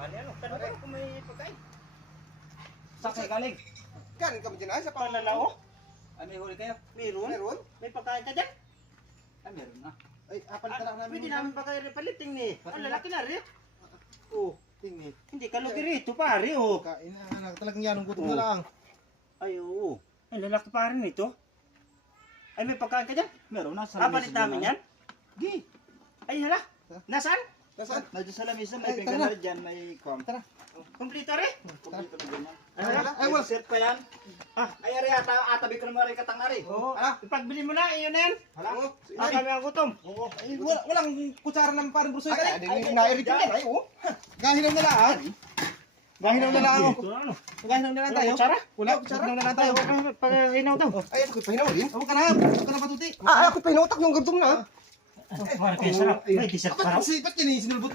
Ano? Tanong kung may pagkain. Saan kayo galing? Galing kami dyan ay sa Panlalao? Ay, may huli kayo? Meron? Meron? May pagkain ka dyan? Ay, meron na. Ay, apal ka lang namin. Pwede namin ba kayo repaliting ni? Ang lalaki na rin. Oo, tingin. Hindi ka lugi rito pare oh. Kain na anak, talagang yanong gutom na lang. Ay oo. Ang lalaki pa rin ito. Ay may pagkain ka dyan? Meron na. Papalit namin yan? Gi. Ay hala. Nasaan? Nasaan? Nandiyan sa lamesa, Ay, may tara pinggan na. na dyan, may corn. Tara. Kompleto rin? Kumpleto na dyan. Ay hala. Ay, wala. Set pa yan. Ay, ari, atabi ko na mga katang ari. Oo. Hala. Ipagbili mo na, iyon na yan. Hala. Oo. Ah, kami ang gutom. Oo. Ay, walang kutsara ng parang brusoy ka Ay, rin. Nairit yun yan ay, oo. Gahinaw na lang. Gahinaw na lang. Ito ano? Gahinaw na lang tayo. Kutsara? Wala, kutsara. Gahinaw na lang tayo. Pag-inaw daw. Ay, ako pahinaw din. Huwag ka na. Huwag ka na patuti. Ah, ako pahinaw. Tak yung gutom na. Ay, parang kayo sarap. May dessert pa raw. Ba't yan eh? Sinulbot